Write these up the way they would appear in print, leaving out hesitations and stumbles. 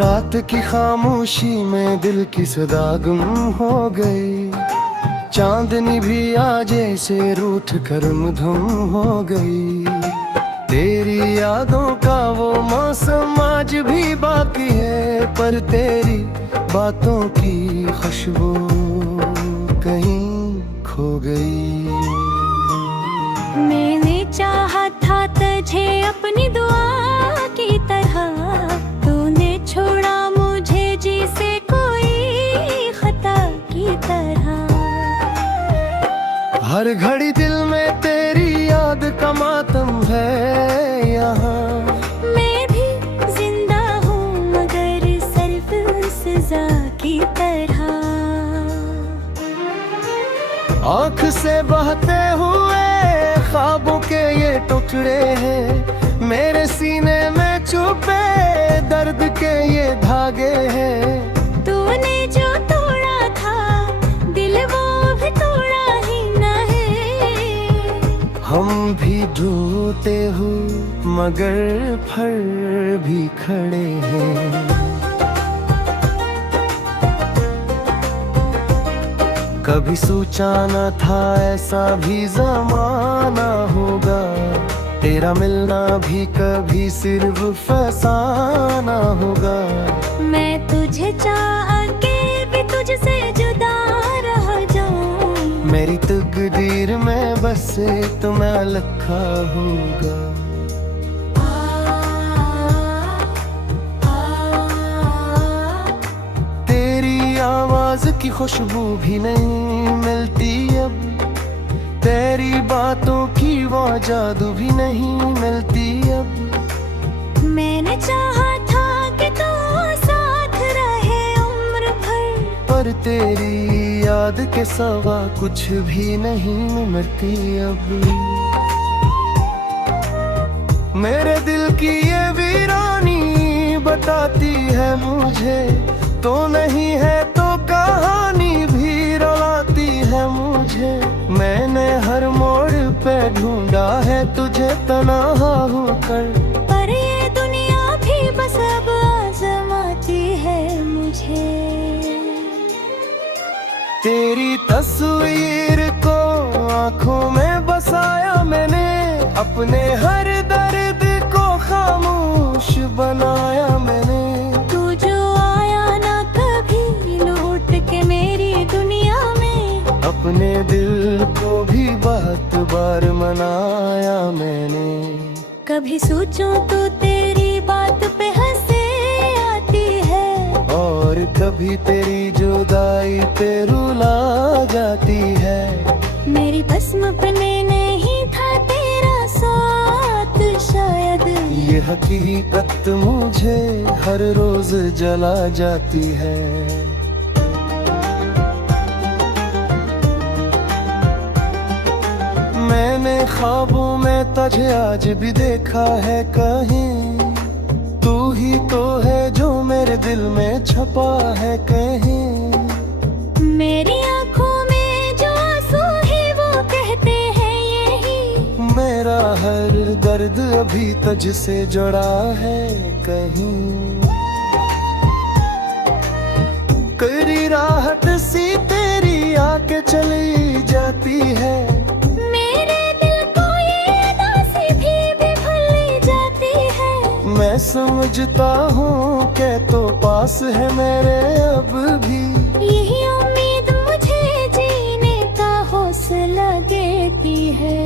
रात की खामोशी में दिल की सदा गुम हो गई। चांदनी भी आज से रूठ कर मधुम हो गई। तेरी यादों का वो मौसम आज भी बाकी है, पर तेरी बातों की खुशबू कहीं खो गई। मैंने चाहा था तुझे अपनी दुआ की तरह, तूने छोड़ा मुझे जिसे कोई खता की तरह। हर घड़ी दिल में तेरी याद का मातम है यहाँ। मैं भी जिंदा हूँ मगर सिर्फ सजा की तरह। आँख से बहते हुए ख्वाबों के ये टुकड़े हैं, मेरे सीने में छुपे दर्द के ये धागे हैं। तूने जो तोड़ा था दिल वो भी तोड़ा ही न है। हम भी ढूंढते हुए मगर फिर भी खड़े हैं। कभी सोचा न था ऐसा भी ज़माना होगा, तेरा मिलना भी कभी सिर्फ फसाना होगा। मैं तुझे चाह के भी तुझसे जुदा रह जाऊं। मेरी तकदीर में बस तुम्हें लिखा होगा। तेरी आवाज की खुशबू भी नहीं मिलती अब, तेरी बातों की वो जादू भी नहीं मिलती अब। मैंने चाहा था कि तू साथ रहे उम्र भर, पर तेरी याद के सिवा कुछ भी नहीं मिलती अब। मेरे दिल की ये वीरानी बताती है मुझे, तो नहीं है तो कहानी भी रुलाती है मुझे। मैंने हर मोड़ पे ढूंढा है तुझे तन्हा होकर, पर ये दुनिया भी बस अब आजमाती है मुझे। तेरी तस्वीर को आंखों में बसाया मैंने, अपने हर दर्द को खामोश बनाया मैंने। तू जो आया ना कभी लौट के मेरी दुनिया में, अपने दिल को भी बात बार मनाया मैंने। कभी सोचूं तो तेरी बात पे हंसी आती है, और कभी तेरी जुदाई पे रुला जाती है। मेरी बस में नहीं था तेरा साथ शायद, ये हकीकत मुझे हर रोज जला जाती है। मैंने ख्वाबों में तुझे आज भी देखा है कहीं, तू ही तो है जो मेरे दिल में छपा है कहीं। मेरी आंखों में जो आंसू है वो कहते हैं यही, मेरा हर दर्द अभी तुझसे जुड़ा है कहीं। करी राहत सी तेरी आके चली जाती है, मेरे दिल को ये उदासी भी भूल जाती है। मैं समझता हूँ कि तो पास है मेरे अब भी, यही उम्मीद मुझे जीने का हौसला देती है।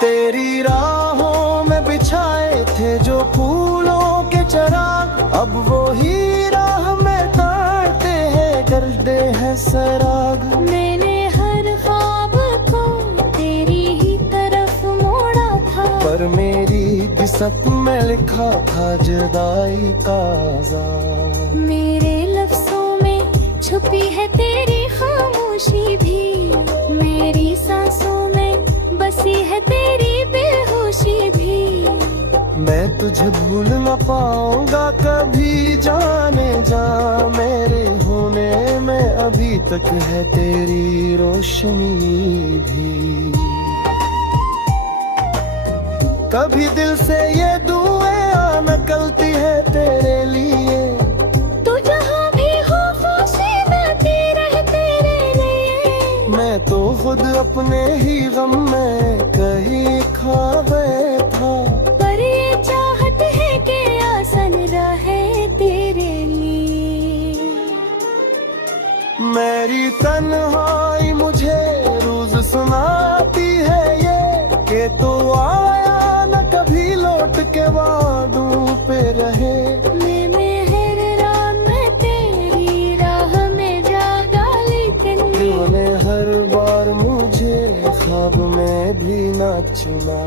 तेरी राहों में बिछाए थे जो फूलों के चिराग, अब वो ही राह में तारते हैं डरते हैं सराग। मैंने हर ख्वाब को तेरी ही तरफ मोड़ा था, पर मेरी किस्मत में लिखा था जुदाई का अज़ाब। मेरे लफ्जों में छुपी है तेरी खामोशी भी, मेरी सांसों में बसी है तेरी बेहोशी भी। मैं तुझे भूल न पाऊंगा कभी जाने जा, मेरे होने में अभी तक है तेरी रोशनी भी। कभी दिल से ये दुआएं निकलती है तेरी अपने ही गम में कहीं खा बैठा। पर ये चाहत है कि आसान रहे तेरे लिए। मेरी तन्हाई मुझे रोज सुनाती है ये कि तू आया न कभी लौट के वादों पे रहे। मैं मेहर राम में तेरी राह में जागा, लेकिन तूने हर बार मुझे ख्वाब में भी न चुना।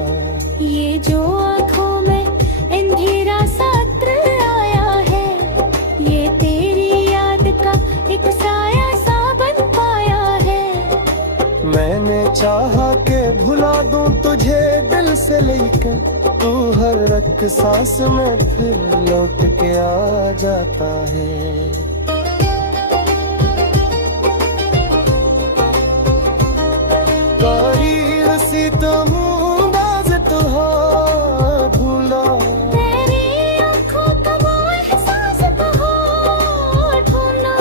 ये जो आँखों में अंधेरा सा अत्र आया है, ये तेरी याद का एक साया सा बन पाया है। मैंने चाहा के भुला दूं तुझे दिल से, लेकिन तू हर एक सांस में फिर लौट के आ जाता है। कारीर सी तमूदाज तुहार भूला। तेरी आँखों का वो एहसास तो ढूंढना।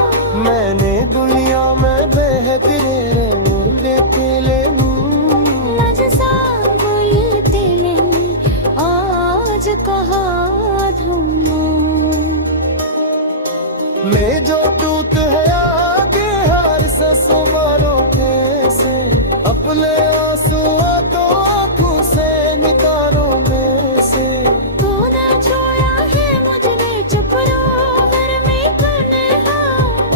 मैंने दुनिया में बेहतरे मुझे तेले नजसा बोलते नहीं आज कहाँ ढूंढूं। ले जो टूट है आगे हर ससों मारो कैसे। अपने आंसू तो आंखों से निकालो में से। तूने छोड़ा है मुझे चुप रो घर में तन्हा।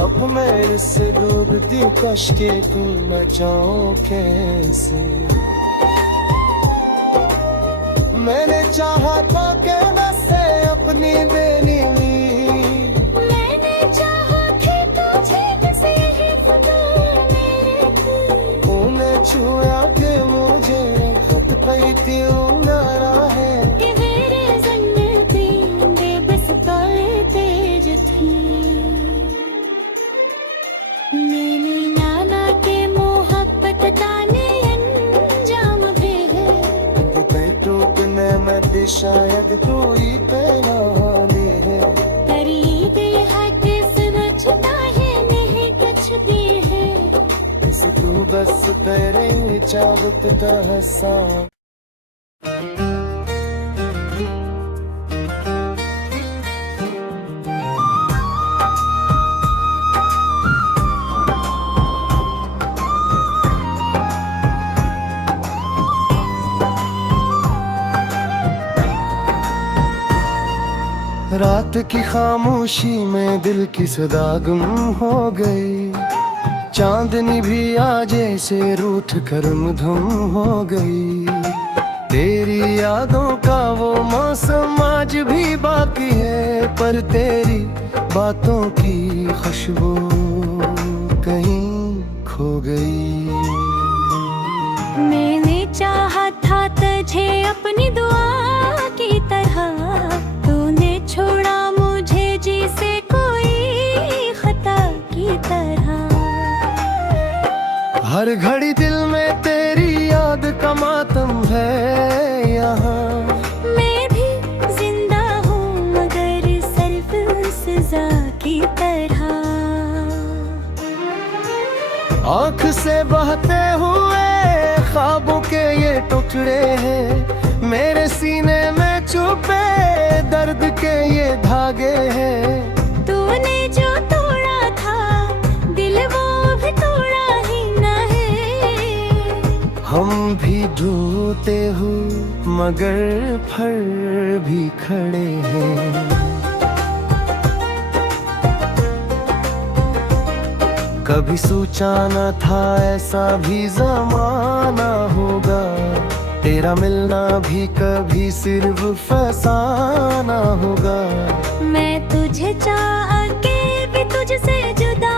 अब मेरे से डूबती कश्के तुम बचाओ कैसे। मैंने चाहा था कि बसे अपनी देनी ली। मैंने चाहा थी तुझे बस यही खुदा मेरे थी। तूने छुआ के मुझे खत पई थी नारा है। कि मेरे जन्नती बेबस काले तेज थी। मैंने नाना के मोहब्बत ताने अंजाम भी है। कहीं टूटने में भी शायद कोई पैगानी है। करीब हद समझता है नहीं कुछ भी है। इस तू बस तेरे चाहत का हसान। रात की खामोशी में दिल की सदा गुम हो गई। चांदनी भी आज जैसे रूठ कर मधुम हो गई। तेरी यादों का वो मौसम आज भी बाकी है, पर तेरी बातों की खुशबू कहीं खो गई। मैंने चाहा था तुझे अपनी दुआ की तरह, तूने छोड़ा मुझे जिसे कोई खता की तरह। हर घड़ी दिल में तेरी याद का मातम है यहाँ। मैं भी जिंदा हूँ मगर सिर्फ सजा की तरह। आँख से बहते हुए ख्वाबों के ये टुकड़े हैं। मेरे सीने में छुपे दर्द के ये धागे हैं। तूने जो तोड़ा था दिल वो भी तोड़ा ही न है। हम भी ढूंढते हुए मगर फिर भी खड़े हैं। कभी सोचा न था ऐसा भी जमाना होगा। तेरा मिलना भी कभी सिर्फ फसाना होगा। मैं तुझे चाह के भी तुझसे जुदा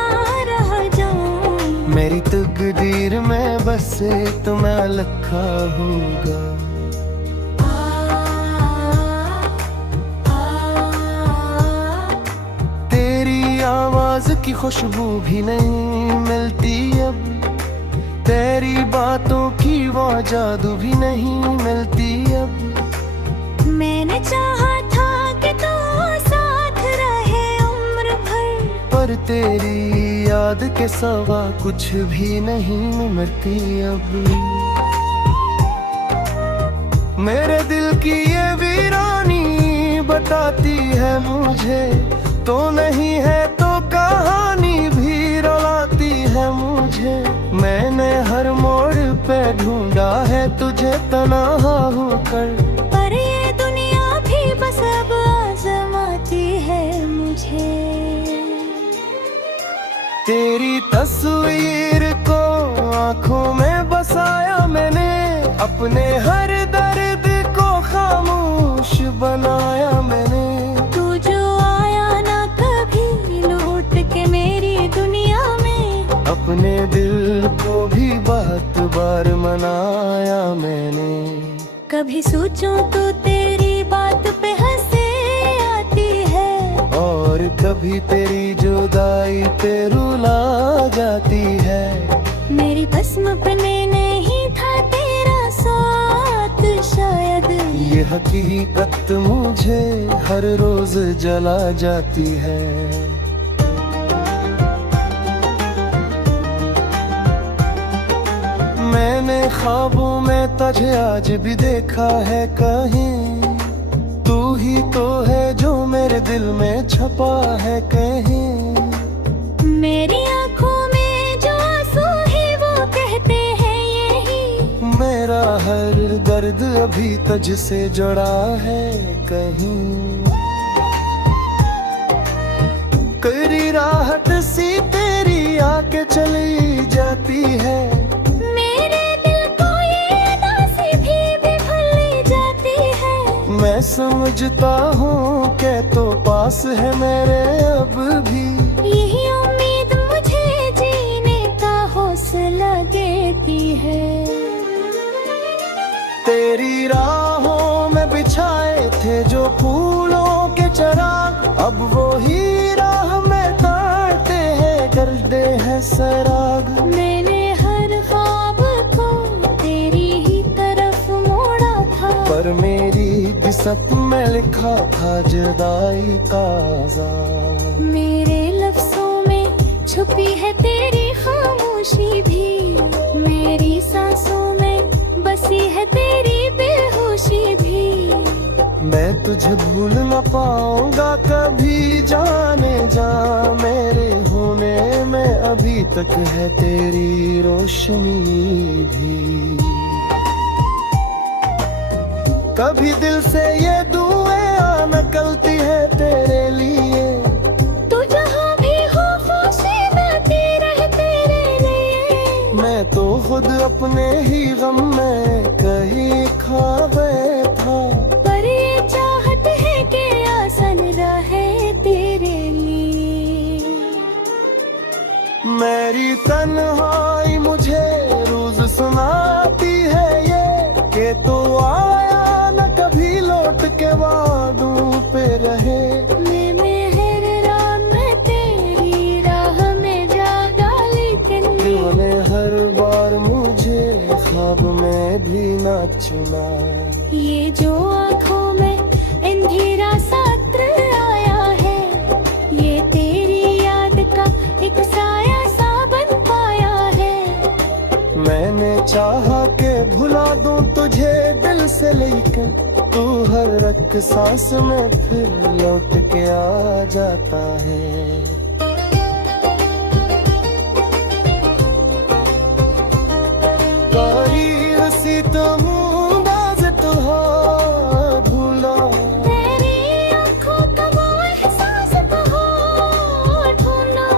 रह जाऊं। मेरी तकदीर में बसे तुम्हें लिखा होगा। तेरी आवाज की खुशबू भी नहीं मिलती अब। तेरी बातों की वो जादू भी नहीं मिलती अब। मैंने चाहा था कि तू साथ रहे उम्र भर, पर तेरी याद के सवा कुछ भी नहीं मिलती अब। मेरे दिल की ये वीरानी बताती है मुझे, तो नहीं है तो कहानी भी रुलाती है मुझे। मैंने हर मोड़ पे ढूंढा है तुझे तन्हा होकर, पर ये दुनिया भी बस अब आजमाती है मुझे। तेरी तस्वीर को आंखों में बसाया मैंने, अपने हर दर्द को खामोश बनाया मैंने। तू जो आया ना कभी लौट के मेरी दुनिया में, अपने दिल को भी बात बार मनाया मैंने। कभी सोचूं तो तेरी बात पे हंसी आती है, और कभी तेरी जुदाई पे रुला जाती है। मेरी बस में अपने नहीं था तेरा साथ शायद, ये हकीकत मुझे हर रोज जला जाती है। मैंने ख्वाबों में तुझे आज भी देखा है कहीं, तू ही तो है जो मेरे दिल में छपा है कहीं। मेरी आंखों में जो आंसू है वो कहते हैं यही, मेरा हर दर्द अभी तुझसे जुड़ा है कहीं। करी राहत सी तेरी आके चली जाती है, मेरे दिल को ये उदासी भी भूल जाती है। मैं समझता हूँ के तो पास है मेरे अब भी, यही उम्मीद मुझे जीने का हौसला देती है। तेरी राहों में बिछाए थे जो फूलों के चिराग, अब वो ही राह में काटते हैं करते हैं सराग। मैंने हर ख्वाब को तेरी ही तरफ मोड़ा था, पर मेरी किस्मत में लिखा था जुदाई का अज़ाब। मेरे लफ्जों में छुपी है तेरी खामोशी भी, मेरी सांसों में बसी है तेरी बेहोशी भी। मैं तुझे भूल न पाऊंगा कभी जाने जा, मेरे होने में अभी तक है तेरी रोशनी भी। कभी दिल से ये दुआएं निकलती है तेरे लिए, तू जहाँ भी हो खुशी गाती रहे तेरे लिए। मैं तो खुद अपने ही गम में कहीं खा बैठा, पर ये चाहत है कि आसान रहे तेरे लिए। मेरी तन्हाई मुझे रोज सुनाती है ये, कि तो आया न कभी लौट के वादों पे रहे। मैं मेहर में तेरी राह में जागा, लेकिन तूने हर बार मुझे ख्वाब में भी ना चुना। ये जो आँखों में अंधेरा सा अत्र आया है, ये तेरी याद का एक साया सा बन पाया है। मैंने चाहा के भुला दूं तुझे दिल से, लेकिन तू हर एक सांस में फिर लौट के आ जाता है। कारी सी तमुंदाज़ तो हो भूला, तेरी आँखों का वो एहसास तो हो ढूंढा।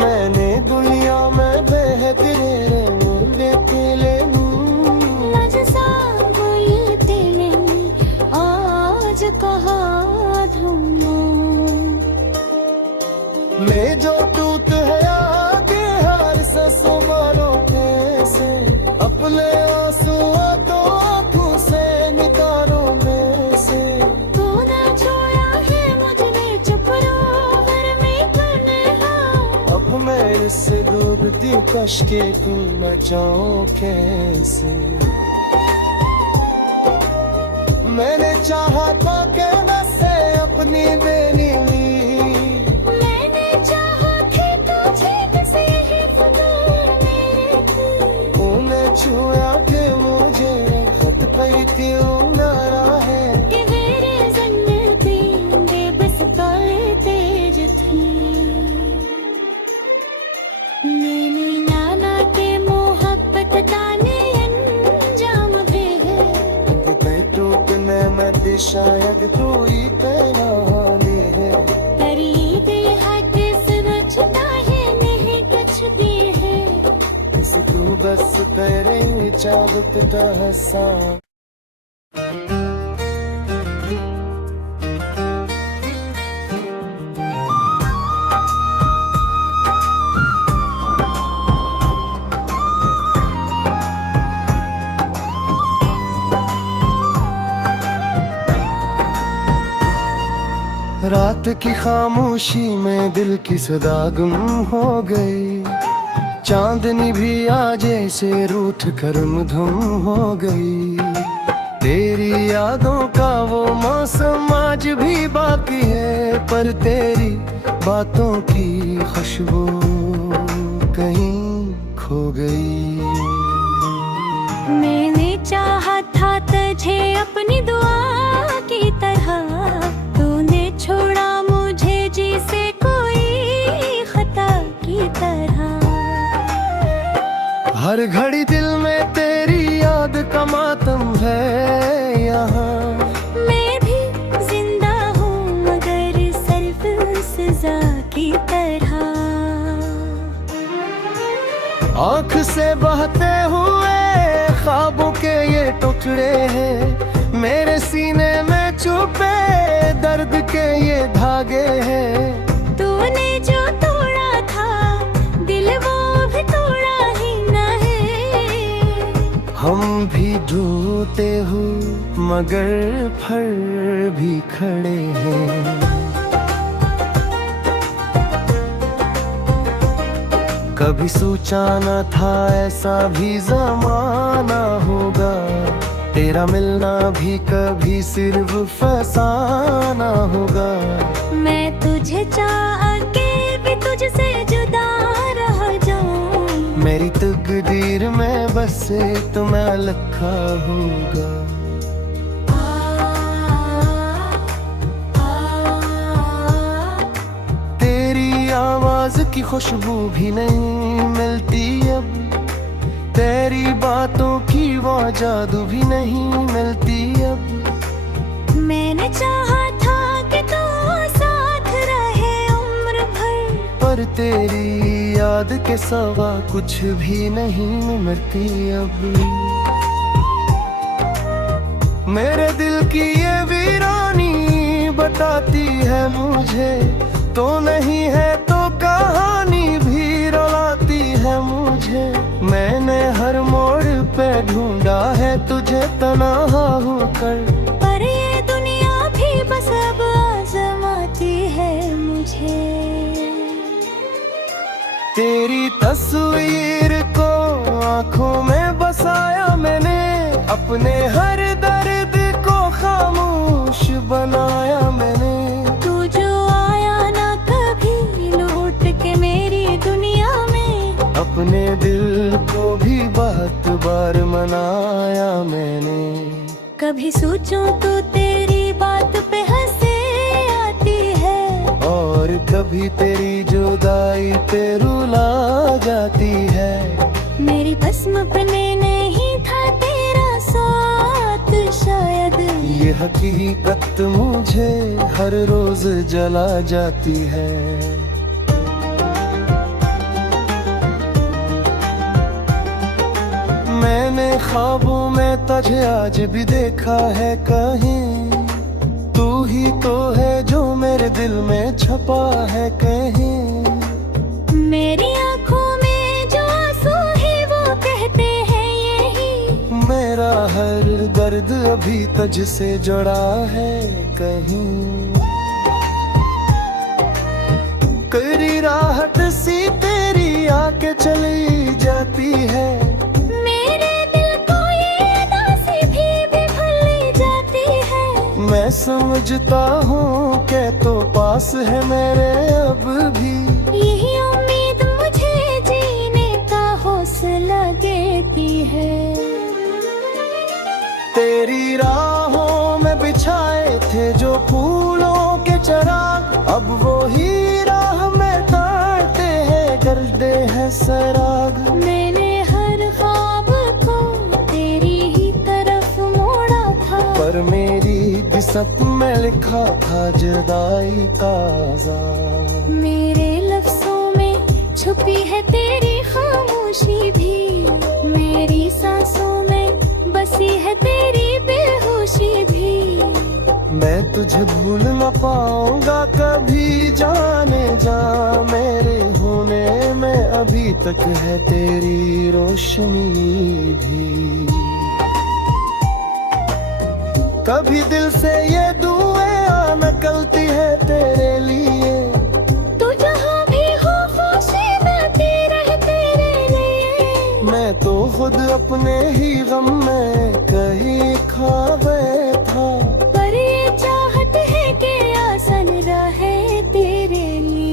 मैंने दुनिया में बेहतरे मुर्दे पीले नजसा बोलते नहीं आज कहाँ ढूंढूं। मैं जो टूट है आगे हर सांसों वालों कैसे, अपने आंसुओं तो आंखों से निकालो में से। तू ना छोड़ा है मुझे चुप रहो घर में तन्हा, अब मैं इससे डूबती कश के तू बचाऊं कैसे। मैंने चाहा था कि बसे अपनी बेनी ली, मैंने चाहा कि तुझे किसी क्यों नारा है कि मेरे जन्नती बेबस तेज थी। मैंने नाना के मोहब्बत दाने अंजाम भी है कि टूटने में शायद तू ही पहनाने है। करीब हद से न छुटा है नहीं कुछ भी है। इस तू बस तेरे चाहत का हसान। रात की खामोशी में दिल की सदा गुम हो गई। चांदनी भी आज ऐसे रूठ कर मधुम हो गई। तेरी यादों का वो मौसम आज भी बाकी है, पर तेरी बातों की खुशबू कहीं खो गई। मैंने चाहा था तुझे अपनी दुआ की तरह, तूने छोड़ा मुझे जिसे कोई खता की तरह। हर घड़ी दिल में तेरी याद का मातम है यहाँ। मैं भी जिंदा हूँ मगर सिर्फ सजा की तरह। आँख से बहते हुए ख्वाबों के ये टुकड़े हैं, मेरे सीने में छुपे दर्द के ये धागे हैं। तूने जो तोड़ा था दिल वो भी तोड़ा ही न है। हम भी ढूंढते हो मगर फिर भी खड़े हैं। कभी सोचा न था ऐसा भी जमाना होगा, तेरा मिलना भी कभी सिर्फ फसाना होगा। मैं तुझे चाह के भी तुझसे जुदा रह जाऊं। मेरी तकदीर में बस तुम्हें लिखा होगा। तेरी आवाज की खुशबू भी नहीं मिलती अब, तेरी बातों की वो जादू भी नहीं मिलती अब। मैंने चाहा था कि तू साथ रहे उम्र भर, पर तेरी याद के सिवा कुछ भी नहीं मिलती अब। मेरे दिल की ये वीरानी बताती है मुझे, तो नहीं है तो कहानी भी रुलाती है मुझे। मैंने हर मोड़ पे ढूंढा है तुझे तन्हा होकर, पर ये दुनिया भी बस अब आजमाती है मुझे। तेरी तस्वीर को आंखों में बसाया मैंने, अपने हर दर्द को खामोश बनाया मैंने। तू जो आया ना कभी लौट के मेरी दुनिया में, अपने दिल को भी बात बार मनाया मैंने। कभी सोचूं तो तेरी बात पे हंसी आती है, और कभी तेरी जुदाई पे रुला जाती है। मेरी बस सपने नहीं था तेरा साथ शायद। ये हकीकत मुझे हर रोज जला जाती है। मैंने ख्वाबों में तुझे आज भी देखा है कहीं, तू ही तो है जो मेरे दिल में छपा है कहीं। मेरी आँखों में जो आंसू है वो कहते हैं यही, मेरा हर दर्द अभी तुझसे जुड़ा है कहीं। करी राहत सी तेरी आके चली जाती है, मेरे दिल को ये उदासी भी भूल जाती है। मैं समझता हूँ कि तो पास है मेरे अब भी, यही उम्मीद मुझे जीने का हौसला देती है। तेरी थे जो फूलों के चिराग, अब वो ही राह में काटते हैं, करते हैं सराग। मैंने हर ख्वाब को तेरी ही तरफ मोड़ा था, पर मेरी किस्मत में लिखा था जुदाई का अज़ाब। मेरे लफ्जों में छुपी है तेरी खामोशी भी, मेरी सांसों में बसी है तेरी बेहोशी भी। मैं तुझे भूल न पाऊंगा कभी जाने जा, मेरे होने में अभी तक है तेरी रोशनी भी। कभी दिल से ये दुआएं निकलती है तेरे लिए, तू जहाँ भी हो खुशी गाती रहे तेरे लिए। मैं तो खुद अपने ही गम में कहीं खा गया था, पर ये चाहत है कि आसान रहे तेरे लिए।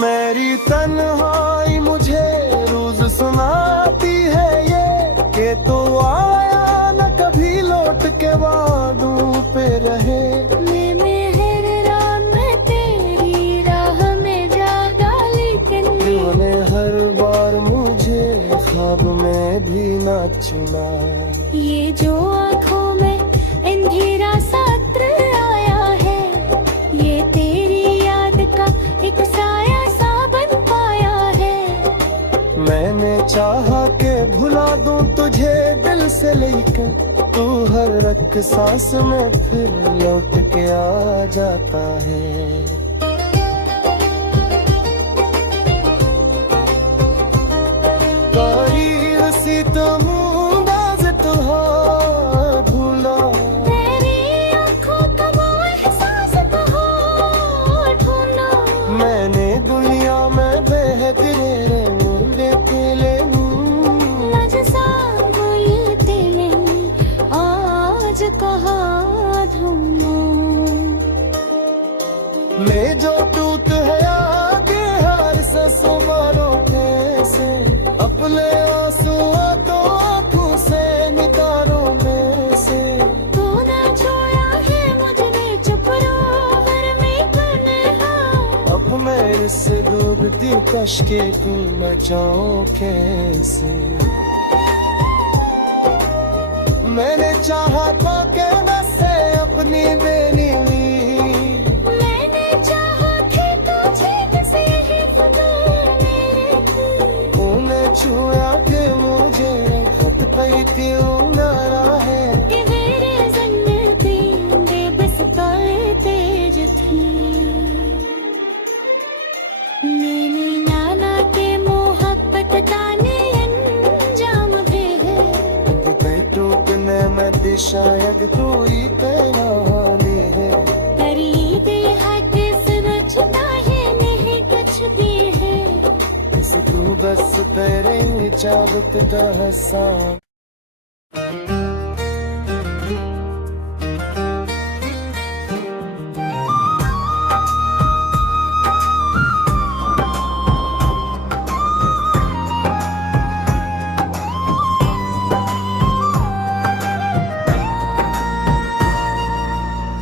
मेरी तन्हाई मुझे रोज सुनाती है ये, कि तो आया न कभी लौट के वादों पे रहे। मैं मेहरान मैं तेरी राह में जागा, लेकिन तूने हर बार मुझे ख्वाब में भी न चुना। ये जो आँखों में अंधेरा सा अत्र आया है, ये तेरी याद का एक साया सा बन पाया है। मैंने चाहा के भुला दूं तुझे दिल से, लेकिन तू हर एक सांस में फिर लौट के आ जाता है। तेरी आँखों का वो एहसास कहाँ ढूंढा, मैंने दुनिया में बेहतरीन मुर्दे पीले नजसा बोलते में आज कहाँ ढूंढूं। ले जो टूट है आगे हर सांसों मारो कैसे, अपने आंसुओं को आंखों से निकालो में से। तू ना छोड़ा है मुझे चुप रो घर में तन्हा, अब मैं इससे डूबती कश्के तू बचाऊं कैसे। मैंने चाहा था कि नसे अपनी देनी ली, मैंने चाहा कि तुझे किसी हिफ्ज़ मेरे थी। तूने छुआ के मुझे खत करती हूँ नारा है, कि मेरे जन्नती बेबस पाए तेज थी। मैंने नाना के मोहब्बत ताने अंजाम भी है, कहीं टूटने में भी शायद तू ही कहलानी है। करीब है समझता है नहीं कुछ भी है। इस तू बस तेरे चाहत का हसान।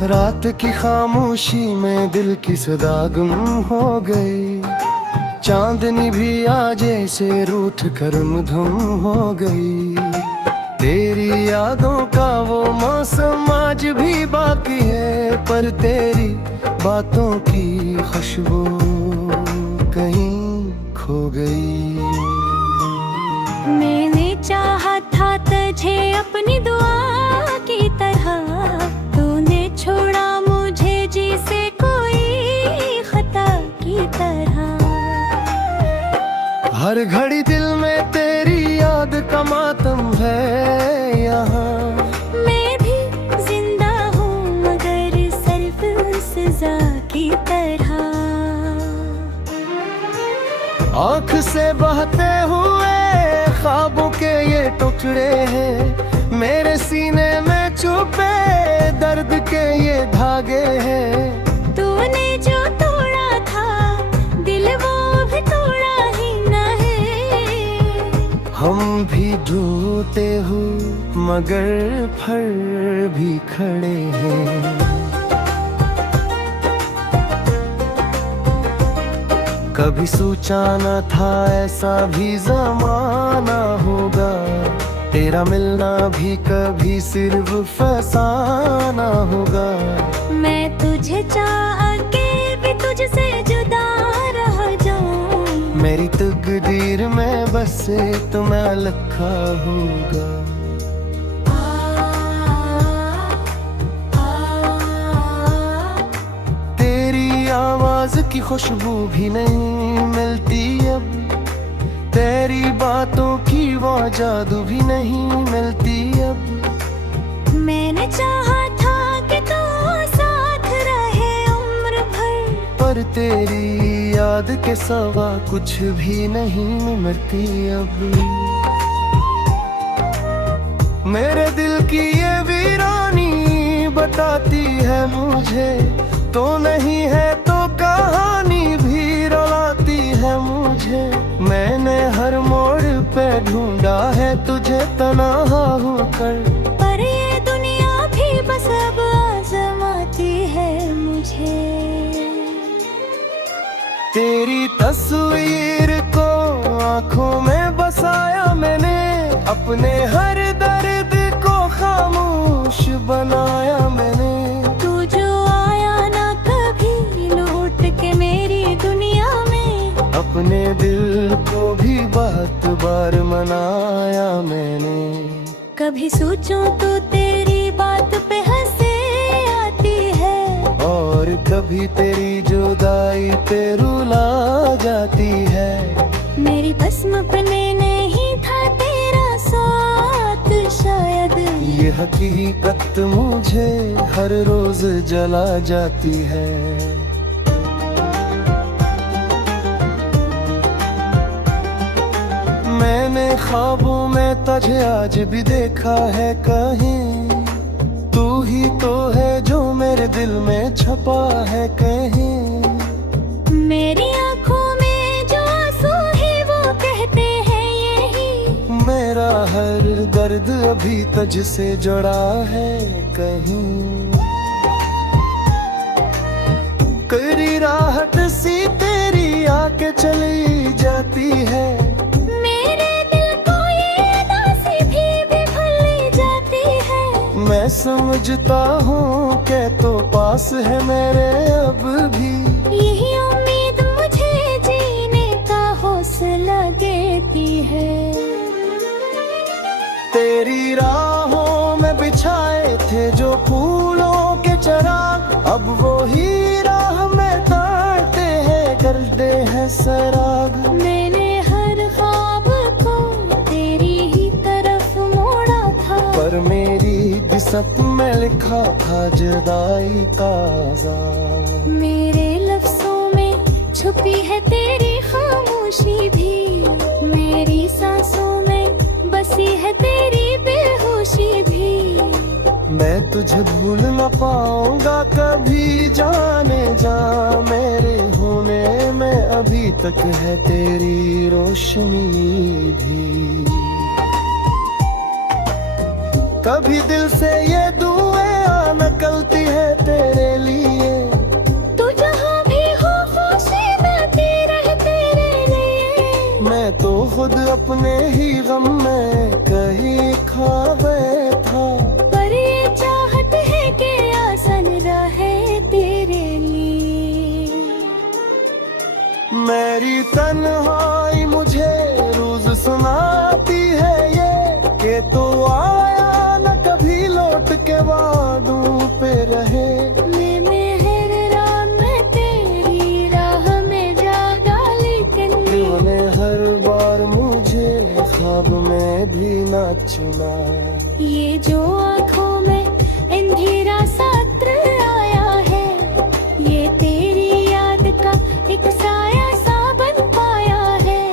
रात की खामोशी में दिल की सदा गुम हो गई, चांदनी भी आज ऐसे रूठ कर मधुम हो गई। तेरी यादों का वो मौसम आज भी बाकी है, पर तेरी बातों की खुशबू कहीं खो गई। मैंने चाहा था तुझे अपनी दुआ की तरह, तूने छोड़ा मुझे जिसे कोई खता की तरह। हर घड़ी दिल में तेरी याद का मातम है यहाँ, मैं भी जिंदा हूँ मगर सिर्फ सजा की तरह। आँख से बहते हुए ख्वाबों के ये टुकड़े हैं, मेरे सीने में छुपे दर्द के ये धागे हैं। तूने जो तोड़ा था दिल वो भी तोड़ा ही न है। हम भी ढूंढ टूटे हुए मगर फर भी खड़े हैं। कभी सोचा न था ऐसा भी ज़माना होगा, तेरा मिलना भी कभी सिर्फ फसाना होगा। मैं तुझे चाह के भी तुझसे जुदा रह जाऊं, मेरी तकदीर में बसे तो मैं लिखा होगा। तेरी आवाज की खुशबू भी नहीं मिलती अब, तेरी बातों की वो जादू भी नहीं मिलती अब। मैंने चाहा था कि तू साथ रहे उम्र भर, पर तेरी याद के सिवा कुछ भी नहीं मिलती अब। मेरे दिल की ये वीरानी बताती है मुझे, तो नहीं है तो कहानी भी रुलाती है मुझे। मैंने हर मोड़ पे ढूंढा है तुझे तन्हा होकर, पर ये दुनिया भी बस अब आजमाती है मुझे। तेरी तस्वीर को आंखों में बसाया मैंने, अपने हर दर्द को खामोश बनाया मैंने। तू जो आया ना कभी लौट के मेरी दुनिया में, अपने दिल को भी बात बार मनाया मैंने। कभी सोचूं तो तेरी बात पे हंसे आती है, और कभी तेरी जुदाई पे रुला जाती है। मेरी बस में अपने नहीं था तेरा साथ शायद, ये हकीकत मुझे हर रोज जला जाती है। मैंने ख्वाबों में तुझे आज भी देखा है कहीं, तू ही तो है जो मेरे दिल में छपा है कहीं। मेरी आंखों में जो आंसू है वो कहते हैं यही, मेरा हर दर्द अभी तुझसे जुड़ा है कहीं। करी राहत सी तेरी आके चली जाती है, मेरे दिल को ये उदासी भी भूल जाती है। मैं समझता हूँ कि तो पास है मेरे अब भी, यही उम्मीद मुझे जीने का हौसला देती है। तेरी राहों में बिछाए थे जो फूलों के चिराग, अब वो ही राह में तारते हैं करते हैं सराग। मैंने हर ख्वाब को तेरी ही तरफ मोड़ा था, पर मेरी किस्मत में लिखा था जुदाई का अज़ाब। मेरे लफ्जों में छुपी है तेरी खामोशी भी, मेरी सांसों में बसी है तेरी बेहोशी भी। मैं तुझे भूल न पाऊंगा कभी जाने जा, मेरे होने में अभी तक है तेरी रोशनी भी। कभी दिल से ये दुआएं निकलती है तेरे लिए, तू जहाँ भी हो खुशी गाती रहे तेरे लिए। मैं तो खुद अपने ही गम में कहीं खा गया था, पर ये चाहत है कि आसान रहे तेरे लिए। मेरी तन्हाई मुझे रोज सुनाती है ये, कि तो आया न कभी लौट के वादों पे रहे। मैं हर रात में तेरी राह में जागा, लेकिन तूने हर बार मुझे ख्वाब में भी न चुना। ये जो आँखों में अंधेरा सा अत्र आया है, ये तेरी याद का एक साया सा बन पाया है।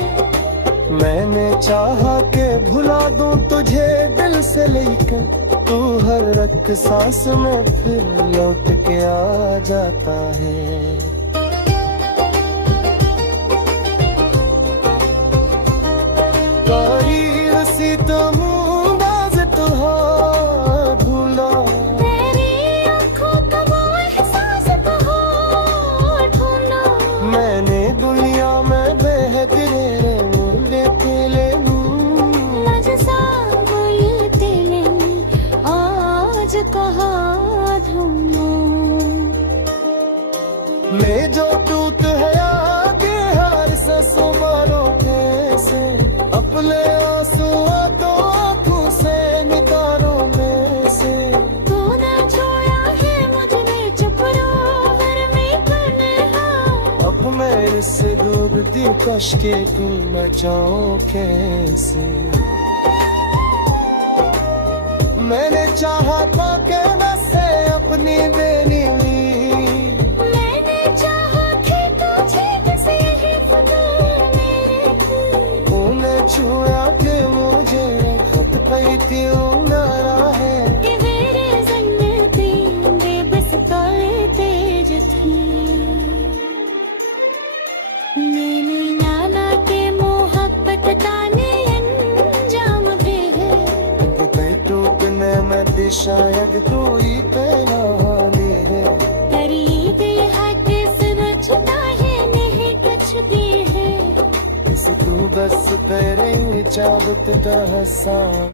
मैंने चाहा के भुला दूं तुझे दिल से लेकर, तू हर एक सांस में फिर लौट के आ जाता है। तारीर सितमों कहाँ ढूंढूं। मैं जो टूट है आगे हर सांसों मारो कैसे, अपने आंसुओं को आंखों से निकालो में से। तूने छोड़ा है मुझे चुप रोवर में तन्हा। अब मेरे से डूबती कश्के तुम बचाओ कैसे। मैंने चाहा था कि बसे अपनी बेनी ली, मैंने चाहा कि तुझे बस यही खुदा मेरे थी। तूने छुआ के मुझे खत पई थी नारा है। कि मेरे जन्नती बेबस काले तेज थी। मैंने नाना के मोहब्बत ताने अंजाम दे है। टूटने में शायद तू ही पहनानी है। करीबे हद से बचता है नहीं कुछ भी है। इस तू बस तेरे ही चाबत का हसान।